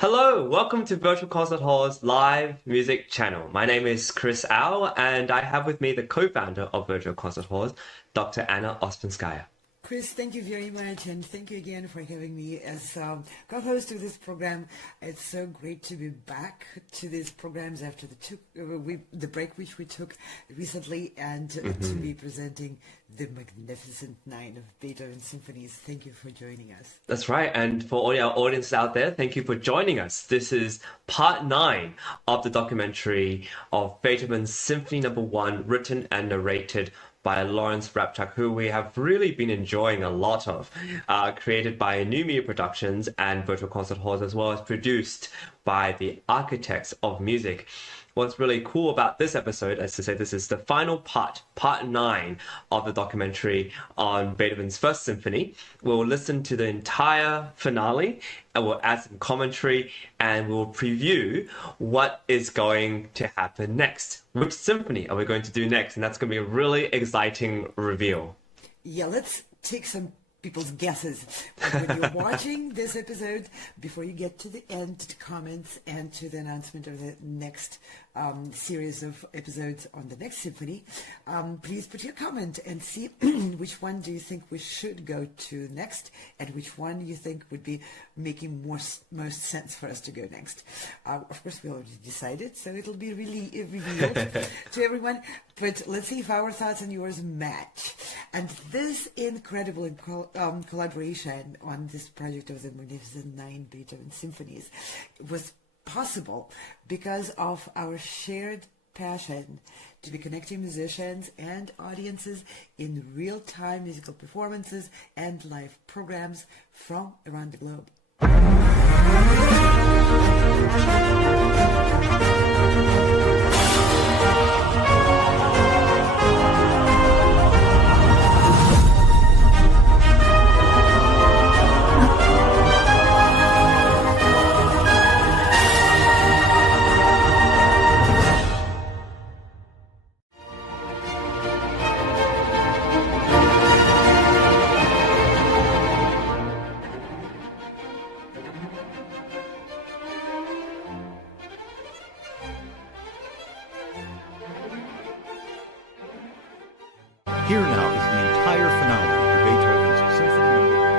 Hello, welcome to Virtual Concert Hall's live music channel. My name is Chris Au, and I have with me the co-founder of Virtual Concert Halls, Dr. Anna Ouspenskaya. Chris, thank you very much, and thank you again for having me as co-host of this program. It's so great to be back to these programs after the break which we took recently, and to be presenting the magnificent 9 of Beethoven's symphonies. Thank you for joining us. That's right, and for all our audience out there, thank you for joining us. This is part 9 of the documentary of Beethoven's Symphony No. 1, written and narrated by Lawrence Rapchak, who we have really been enjoying a lot of, created by New Media Productions and Virtual Concert Halls, as well as produced by the Architects of Music. What's really cool about this episode, as to say, this is the final part 9 of the documentary on Beethoven's First Symphony. We'll listen to the entire finale, and we'll add some commentary, and we'll preview what is going to happen next. Which symphony are we going to do next? And that's going to be a really exciting reveal. Yeah, let's take some people's guesses. But when you're watching this episode, before you get to the end, to the comments and to the announcement of the next series of episodes on the next symphony, please put your comment and see which one do you think we should go to next, and which one you think would be making most sense for us to go next. Of course, we already decided, so it'll be really revealed to everyone. But let's see if our thoughts and yours match. And this incredible collaboration on this project of the magnificent 9 Beethoven symphonies was possible because of our shared passion to be connecting musicians and audiences in real-time musical performances and live programs from around the globe. Here now is the entire finale of Beethoven's Symphony No. 1.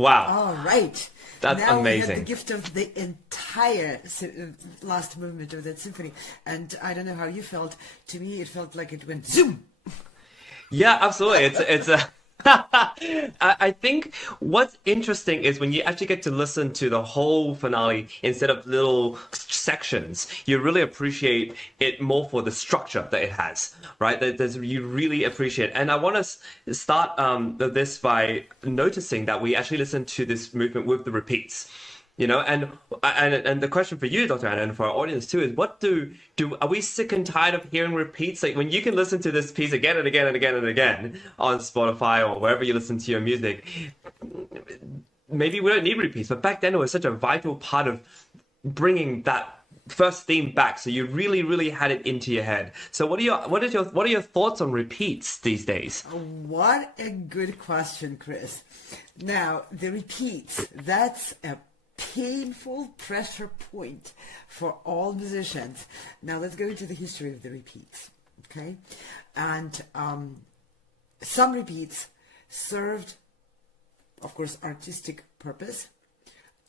Wow, All right. that's now we had amazing. the gift of the entire last movement of that symphony. And I don't know how you felt. To me, it felt like it went zoom. Yeah, absolutely. It's a. I think what's interesting is when you actually get to listen to the whole finale instead of little sections, you really appreciate it more for the structure that it has, right? You really appreciate. And I want to start this by noticing that we actually listen to this movement with the repeats. And the question for you, Dr. Anna, and for our audience too, is what are we sick and tired of hearing repeats? Like when you can listen to this piece again and again and again and again on Spotify or wherever you listen to your music, maybe we don't need repeats. But back then it was such a vital part of bringing that first theme back. So you really, really had it into your head. So what are your thoughts on repeats these days? What a good question, Chris. Now, the repeats, that's a painful pressure point for all musicians. Now let's go into the history of the repeats, okay? And some repeats served, of course, artistic purpose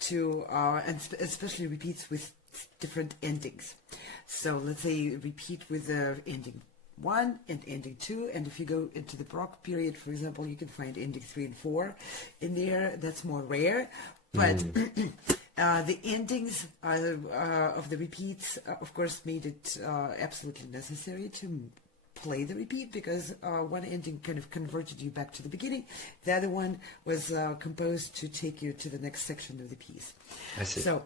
to, and especially repeats with different endings. So let's say repeat with the ending 1 and ending 2, and if you go into the Baroque period, for example, you can find ending 3 and 4 in there. That's more rare. But the endings of the repeats, of course, made it absolutely necessary to play the repeat, because one ending kind of converted you back to the beginning. The other one was composed to take you to the next section of the piece. I see. So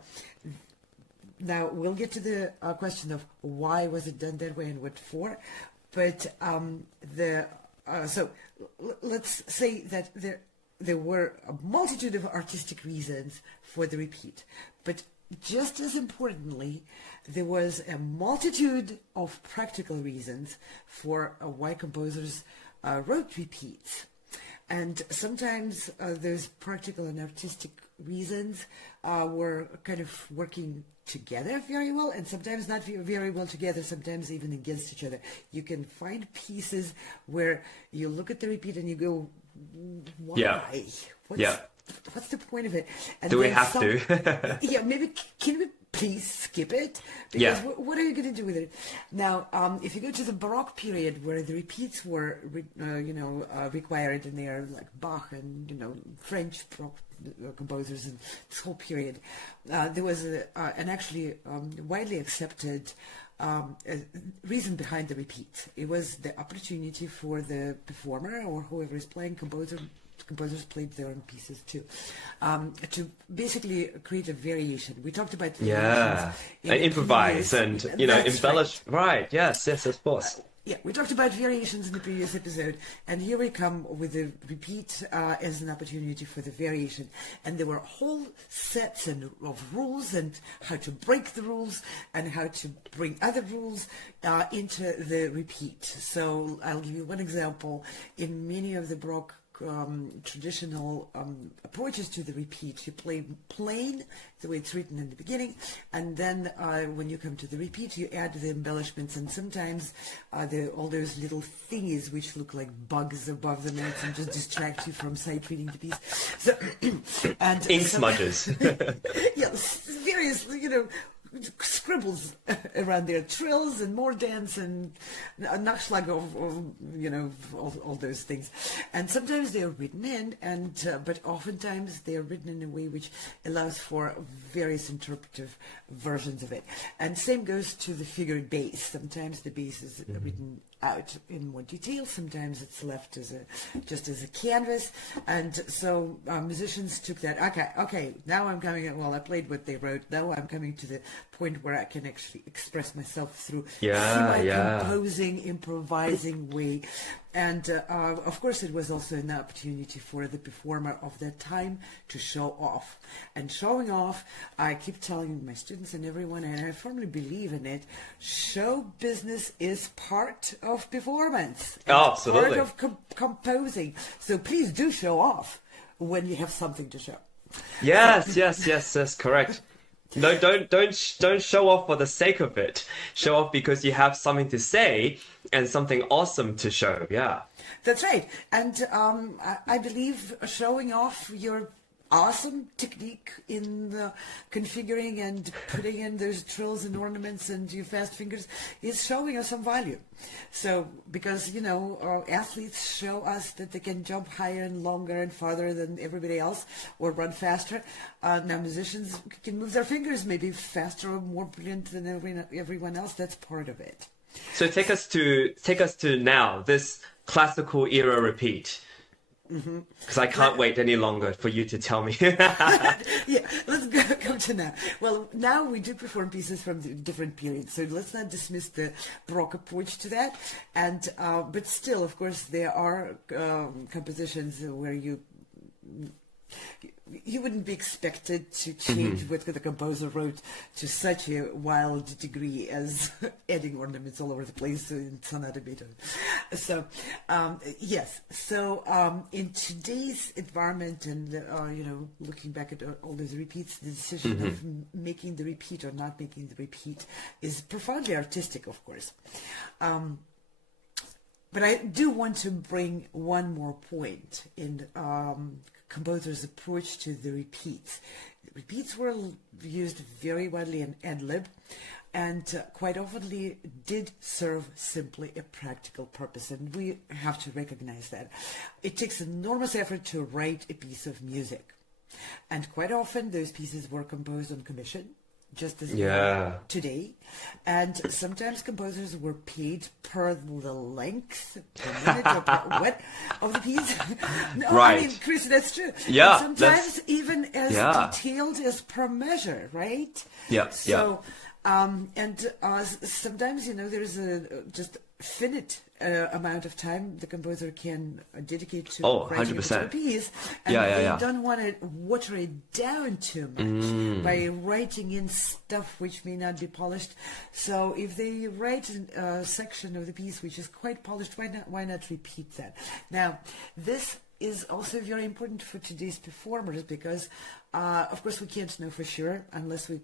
now we'll get to the question of why was it done that way and what for. But so let's say that there were a multitude of artistic reasons for the repeat, but just as importantly, there was a multitude of practical reasons for why composers wrote repeats. And sometimes those practical and artistic reasons were kind of working together very well, and sometimes not very well together, sometimes even against each other. You can find pieces where you look at the repeat and you go, why? Yeah. What's the point of it? And do we have to? Yeah, maybe can we please skip it? Because what are you going to do with it? Now, if you go to the Baroque period, where the repeats were, required, and they are like Bach and French Baroque composers and this whole period, there was an actually widely accepted reason behind the repeat. It was the opportunity for the performer or whoever is playing, composers played their own pieces too, to basically create a variation. We talked about variations and improvise and embellish. Right. Yes, of course. Yeah, we talked about variations in the previous episode, and here we come with the repeat as an opportunity for the variation. And there were whole sets of rules, and how to break the rules, and how to bring other rules into the repeat. So I'll give you one example. In many of the Baroque traditional approaches to the repeat, you play plain the way it's written in the beginning, and then when you come to the repeat, you add the embellishments, and sometimes all those little thingies which look like bugs above the notes and just distract you from sight reading the piece. So, and ink smudges. Various scribbles around there, trills and more dance and nachschlag of all those things. And sometimes they are written in, but oftentimes they are written in a way which allows for various interpretive versions of it. And same goes to the figured bass. Sometimes the bass is written out in more detail. Sometimes it's left just as a canvas. And so musicians took that. Okay, now I'm coming. Well, I played what they wrote. Now I'm coming to the point where I can actually express myself through composing, improvising way. And of course, it was also an opportunity for the performer of that time to show off. And showing off, I keep telling my students and everyone, and I firmly believe in it, show business is part of performance. Absolutely. Part of composing. So please do show off when you have something to show. Yes, correct. No, don't show off for the sake of it. Show off because you have something to say and something awesome to show. Yeah, that's right. And I believe showing off your awesome technique in configuring and putting in those trills and ornaments and your fast fingers is showing us some value. So, because, our athletes show us that they can jump higher and longer and farther than everybody else or run faster. Now, musicians can move their fingers maybe faster or more brilliant than everyone else. That's part of it. So take us to now, this classical era repeat. Because I can't wait any longer for you to tell me. Yeah, let's come to now. Well, now we do perform pieces from different periods, so let's not dismiss the Baroque approach to that. And but still, of course, there are compositions where you wouldn't be expected to change what the composer wrote to such a wild degree as adding ornaments all over the place in Sonata Beethoven. So, yes. So, in today's environment and, looking back at all those repeats, the decision of making the repeat or not making the repeat is profoundly artistic, of course. But I do want to bring one more point in composers' approach to the repeats. Repeats were used very widely in ad-lib and quite often did serve simply a practical purpose, and we have to recognize that. It takes enormous effort to write a piece of music, and quite often those pieces were composed on commission, just as today. And sometimes composers were paid per the length, per minute, or per what of the piece. No, Right. I mean, Chris, that's true. Yeah, And sometimes even as detailed as per measure, right? Yeah, So, sometimes, there's a just finite amount of time the composer can dedicate to writing a 100%. piece, and they don't want to water it down too much by writing in stuff which may not be polished. So if they write a section of the piece which is quite polished, why not repeat that? Now, this is also very important for today's performers because, of course, we can't know for sure unless we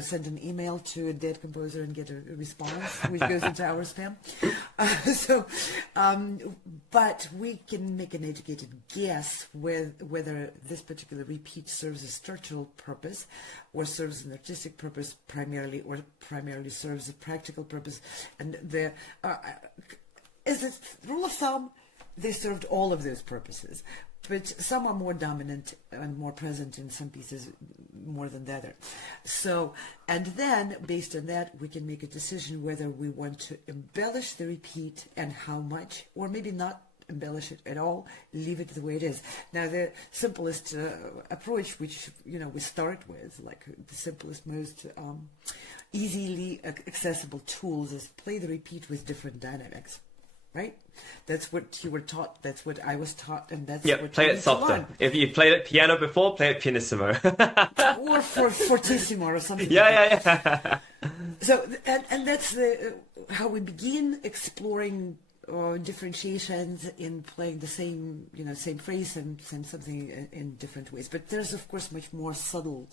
send an email to a dead composer and get a response, which goes into our spam. But we can make an educated guess whether this particular repeat serves a structural purpose or serves an artistic purpose primarily, or primarily serves a practical purpose. And as a rule of thumb, they served all of those purposes. But some are more dominant and more present in some pieces more than the other. So, and then based on that, we can make a decision whether we want to embellish the repeat and how much, or maybe not embellish it at all, leave it the way it is. Now, the simplest approach, which, we start with, like the simplest, most easily accessible tools, is play the repeat with different dynamics. Right? That's what you were taught. That's what I was taught, and that's what play you it need to softer. learn. If you played it piano before, play it pianissimo. Or fortissimo or something. Yeah. So, and that's how we begin exploring differentiations in playing the same, same phrase and something in different ways. But there's, of course, much more subtle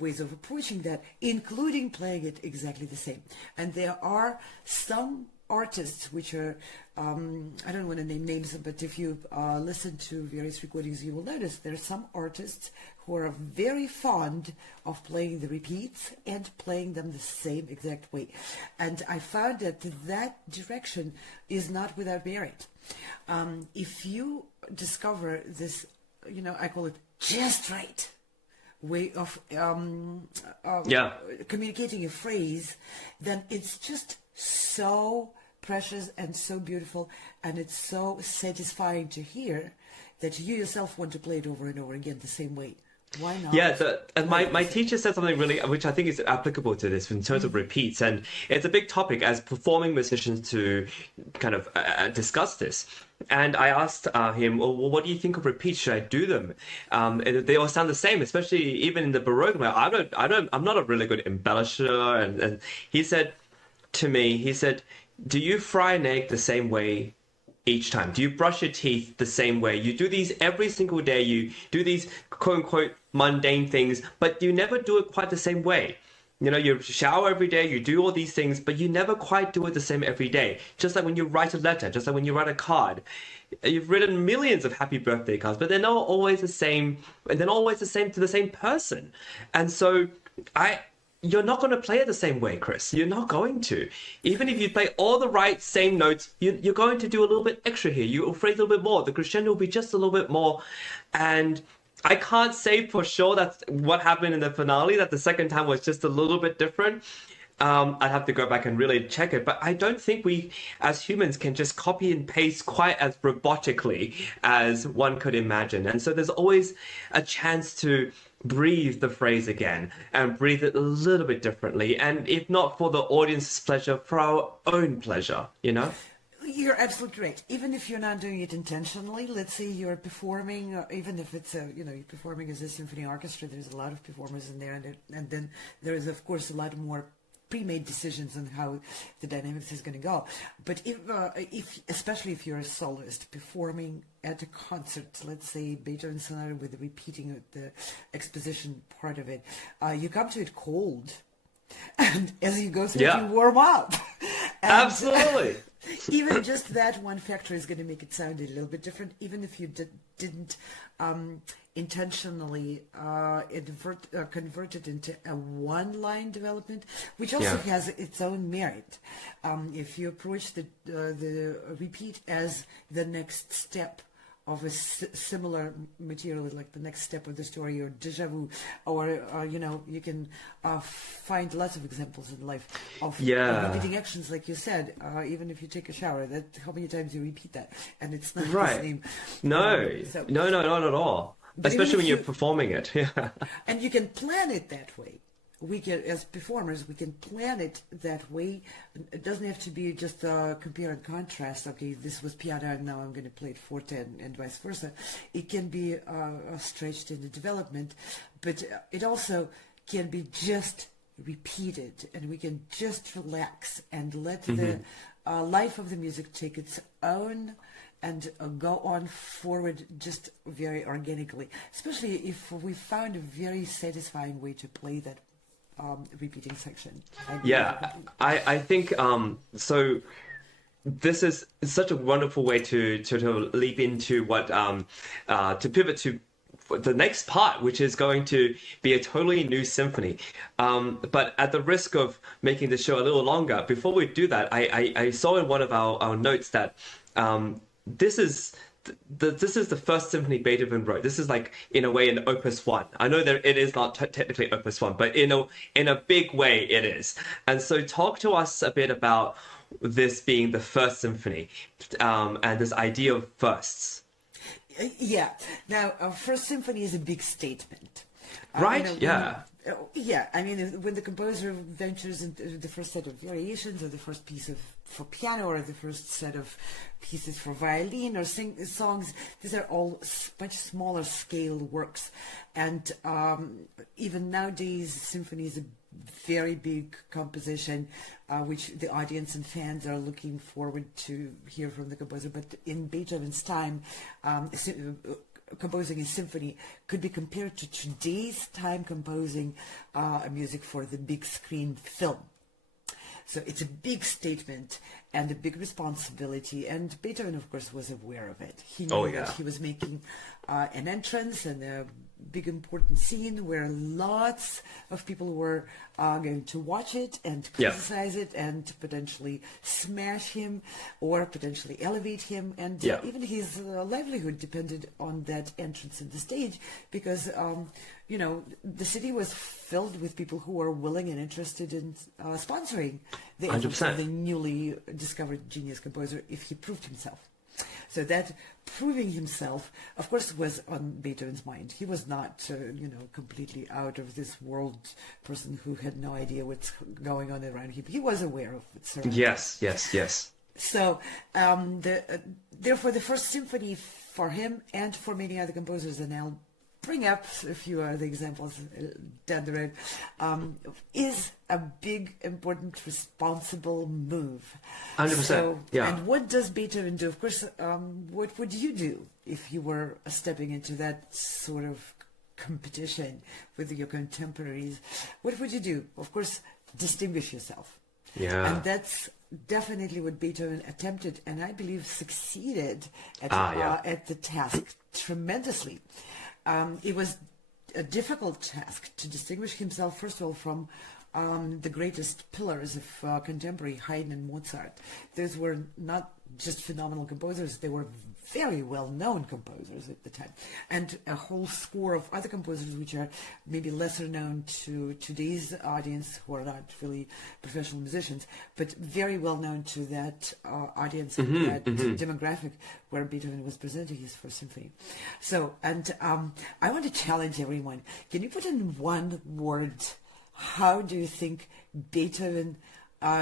ways of approaching that, including playing it exactly the same. And there are some artists which are, I don't want to name names, but if you listen to various recordings, you will notice there are some artists who are very fond of playing the repeats and playing them the same exact way. And I found that direction is not without merit. If you discover this, I call it just right way of communicating a phrase, then it's just so precious and so beautiful, and it's so satisfying to hear that you yourself want to play it over and over again the same way. Why not? Yeah, and my teacher said something really, which I think is applicable to this in terms of repeats, and it's a big topic as performing musicians to kind of discuss this. And I asked him, well, what do you think of repeats? Should I do them? They all sound the same, especially even in the Baroque. I'm not a really good embellisher. And he said to me, do you fry an egg the same way each time? Do you brush your teeth the same way? You do these every single day. You do these quote unquote mundane things, but you never do it quite the same way. You shower every day, you do all these things, but you never quite do it the same every day. Just like when you write a letter, just like when you write a card. You've written millions of happy birthday cards, but they're not always the same, and they're not always the same to the same person. And so you're not going to play it the same way, Chris. You're not going to. Even if you play all the right same notes, you're going to do a little bit extra here. You'll phrase a little bit more. The crescendo will be just a little bit more. And I can't say for sure that's what happened in the finale, that the second time was just a little bit different. I'd have to go back and really check it, but I don't think we as humans can just copy and paste quite as robotically as one could imagine. And so there's always a chance to breathe the phrase again and breathe it a little bit differently. And if not for the audience's pleasure, for our own pleasure, you know? You're absolutely right. Even if you're not doing it intentionally, let's say you're performing, even if it's you're performing as a symphony orchestra, there's a lot of performers in there, and then there is, of course, a lot more pre-made decisions on how the dynamics is going to go. But if especially if you're a soloist performing at a concert, let's say Beethoven's sonata with the repeating of the exposition part of it, you come to it cold, and as you go through, you warm up. And absolutely. Even just that one factor is going to make it sound a little bit different, even if you didn't intentionally convert it into a one-line development, which also has its own merit. If you approach the repeat as the next step of a similar material, like the next step of the story, or déjà vu, or you can find lots of examples in life of repeating actions, like you said. Even if you take a shower, that how many times you repeat that, and it's not the same. No, no, not at all. But especially when you're performing it. Yeah. And you can plan it that way. We can, as performers, we can plan it that way. It doesn't have to be just compare and contrast. Okay, this was piano, and now I'm going to play it forte, and vice versa. It can be stretched in the development, but it also can be just repeated, and we can just relax and let the life of the music take its own and go on forward just very organically, especially if we found a very satisfying way to play that repeating section. I think so. This is such a wonderful way to leap into what to pivot to the next part, which is going to be a totally new symphony. But at the risk of making the show a little longer, before we do that, I saw in one of our notes that this is the first symphony Beethoven wrote. This is like, in a way, an opus 1. I know that it is not technically opus 1, but in a big way it is. And so talk to us a bit about this being the first symphony and this idea of firsts. Yeah. Now, first symphony is a big statement. Right? Yeah, I mean, when the composer ventures into the first set of variations, or the first piece for piano, or the first set of pieces for violin, or songs, these are all much smaller scale works. And even nowadays, symphony is a very big composition, which the audience and fans are looking forward to hear from the composer. But in Beethoven's time, composing a symphony could be compared to today's time composing music for the big screen film. So it's a big statement and a big responsibility, and Beethoven, of course, was aware of it. He knew that he was making an entrance and a big important scene where lots of people were going to watch it and criticize it and potentially smash him or potentially elevate him, and even his livelihood depended on that entrance in the stage, because the city was filled with people who were willing and interested in sponsoring the entrance of the newly discovered genius composer if he proved himself. So that proving himself, of course, was on Beethoven's mind. He was not, completely out of this world person who had no idea what's going on around him. He was aware of what's surrounding him. Yes. So, therefore, the first symphony for him and for many other composers, and I'll bring up a few other examples down the road, is a big, important, responsible move. 100%. So, and what does Beethoven do? Of course, what would you do if you were stepping into that sort of competition with your contemporaries? What would you do? Of course, distinguish yourself. Yeah. And that's definitely what Beethoven attempted, and I believe succeeded at the task tremendously. It was a difficult task to distinguish himself, first of all, from the greatest pillars of contemporary, Haydn and Mozart. Those were not just phenomenal composers, they were very well-known composers at the time, and a whole score of other composers which are maybe lesser known to today's audience, who are not really professional musicians, but very well known to that audience and that demographic where Beethoven was presenting his first symphony. So, and I want to challenge everyone. Can you put in one word, how do you think Beethoven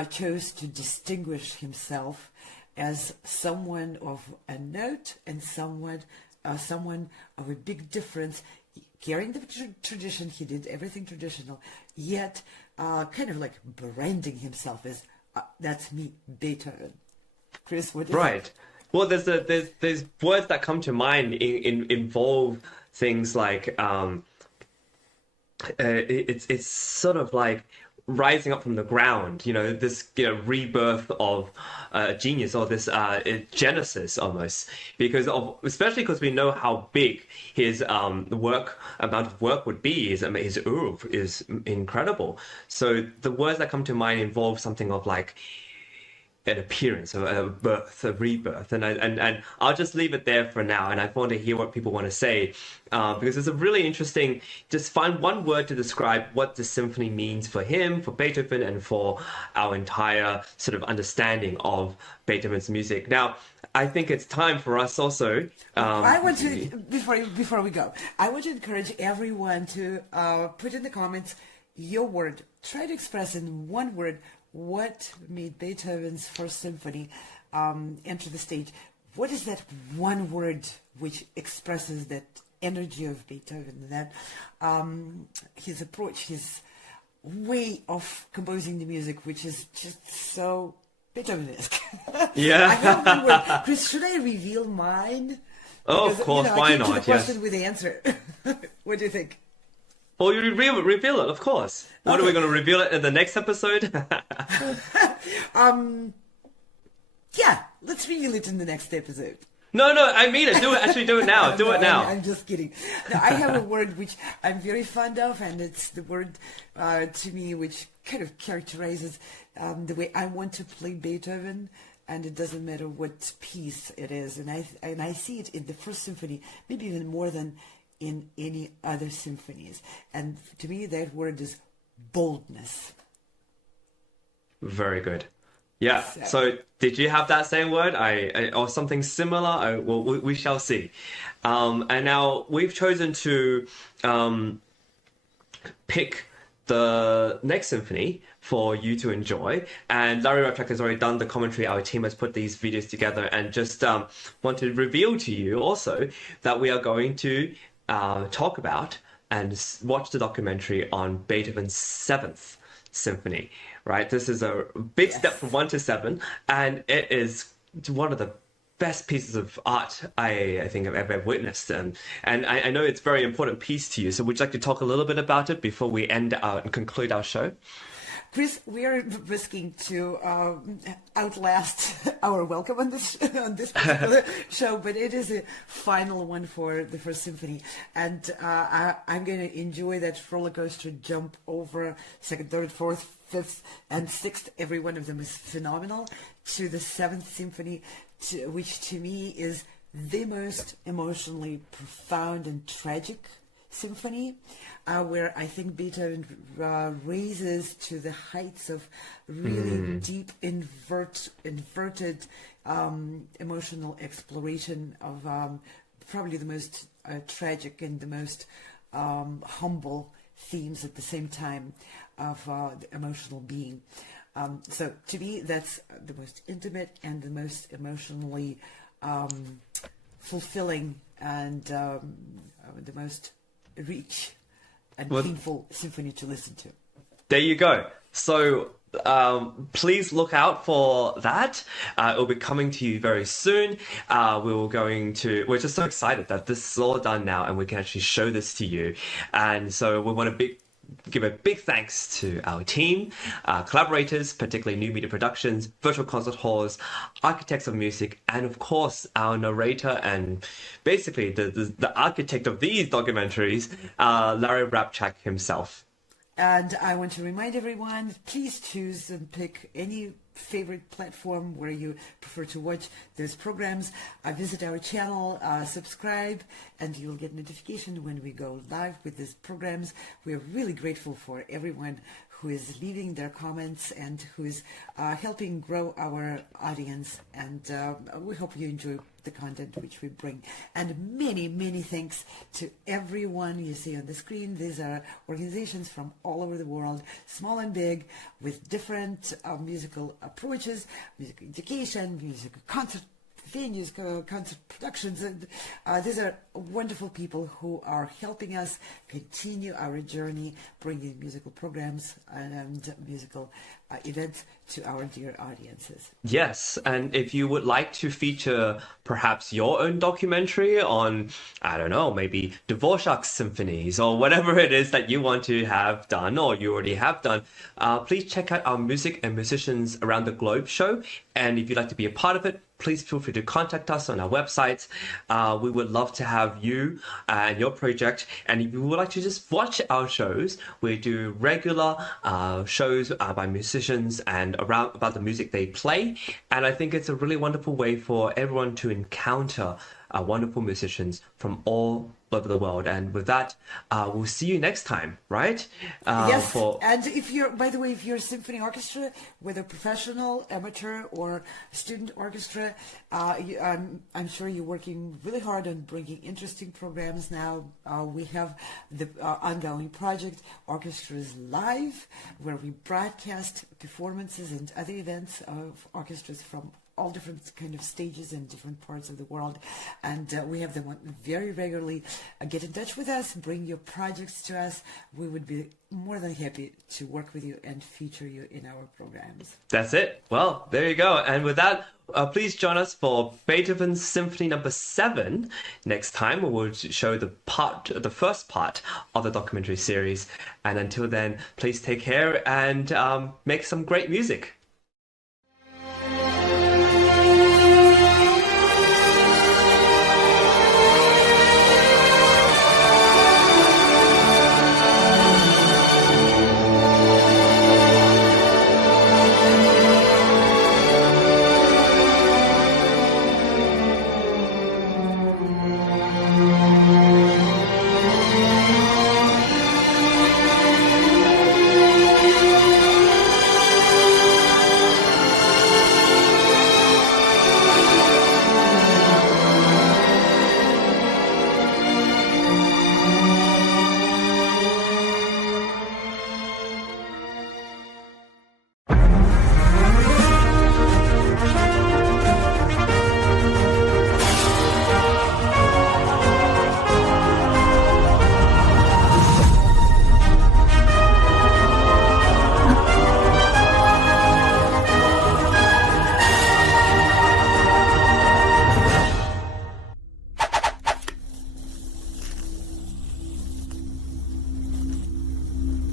chose to distinguish himself as someone of a note and someone of a big difference, carrying the tradition? He did everything traditional, yet kind of like branding himself as that's me, Beethoven. Chris, what do you think? Well, there's words that come to mind involve things like it's sort of like rising up from the ground, this rebirth of genius, or this genesis almost, especially because we know how big his amount of work would be. His oeuvre is incredible. So the words that come to mind involve something of like an appearance, a birth, a rebirth, and I'll just leave it there for now. And I want to hear what people want to say, because it's a really interesting. Just find one word to describe what the symphony means for him, for Beethoven, and for our entire sort of understanding of Beethoven's music. Now, I think it's time for us also. I want to before we go, I want to encourage everyone to put in the comments your word. Try to express in one word what made Beethoven's first symphony enter the stage. What is that one word which expresses that energy of Beethoven, that his approach, his way of composing the music, which is just so Beethoven-esque? Yeah. I have one word. Chris, should I reveal mine? Oh, Because, of course, I why came to not? the question with the answer. What do you think? Well, you reveal it, of course. What are we going to reveal it in the next episode? Yeah, let's reveal it in the next episode. No, I mean it. Do it. Actually, do it now. Do it now. I'm just kidding. No, I have a word which I'm very fond of, and it's the word to me which kind of characterizes the way I want to play Beethoven, and it doesn't matter what piece it is. And I see it in the first symphony, maybe even more than in any other symphonies. And to me, that word is boldness. Very good. Yeah. So did you have that same word? Or something similar? Well, we shall see. And now we've chosen to pick the next symphony for you to enjoy. And Larry Rapchak has already done the commentary. Our team has put these videos together, and just want to reveal to you also that we are going to talk about and watch the documentary on Beethoven's 7th Symphony, right? This is a big step from 1 to 7, and it is one of the best pieces of art I think I've ever witnessed. And I know it's a very important piece to you. So would you like to talk a little bit about it before we end out and conclude our show? Chris, we are risking to outlast our welcome on this particular show, but it is a final one for the first symphony, and I'm going to enjoy that roller coaster jump over second, third, fourth, fifth, and sixth. Every one of them is phenomenal. To the 7th symphony, which to me is the most emotionally profound and tragic symphony, where I think Beethoven raises to the heights of really deep inverted emotional exploration of probably the most tragic and the most humble themes at the same time of the emotional being. So to me, that's the most intimate and the most emotionally fulfilling and the most rich and painful symphony to listen to. There you go. So please look out for that. It will be coming to you very soon. We're just so excited that this is all done now and we can actually show this to you. And so we want to give a big thanks to our team, collaborators, particularly New Media Productions, Virtual Concert Halls, Architects of Music, and of course our narrator and basically the architect of these documentaries, Larry Rapchak himself. And I want to remind everyone, please choose and pick any favorite platform where you prefer to watch those programs. Visit our channel, subscribe, and you'll get notification when we go live with these programs. We are really grateful for everyone who is leaving their comments and who is helping grow our audience. And we hope you enjoy the content which we bring. And many, many thanks to everyone you see on the screen. These are organizations from all over the world, small and big, with different musical approaches, music education, music concert venues, concert productions. And these are wonderful people who are helping us continue our journey, bringing musical programs and musical events to our dear audiences. Yes, and if you would like to feature perhaps your own documentary on, I don't know, maybe Dvorak's symphonies or whatever it is that you want to have done or you already have done, please check out our Music and Musicians Around the Globe show. And if you'd like to be a part of it, please feel free to contact us on our website. We would love to have you and your project. And if you would like to just watch our shows, we do regular shows by musicians and around about the music they play. And I think it's a really wonderful way for everyone to encounter wonderful musicians from all over the world. And with that, we'll see you next time, right? Yes, and if you're, by the way, if you're a symphony orchestra, whether professional, amateur, or student orchestra, I'm sure you're working really hard on bringing interesting programs now. We have the ongoing project, Orchestras Live, where we broadcast performances and other events of orchestras from all different kind of stages in different parts of the world, and we have them very regularly. Get in touch with us, bring your projects to us. We would be more than happy to work with you and feature you in our programs. That's it. Well, there you go. And with that, please join us for Beethoven's Symphony No. 7 next time. We will show the first part of the documentary series. And until then, please take care and make some great music.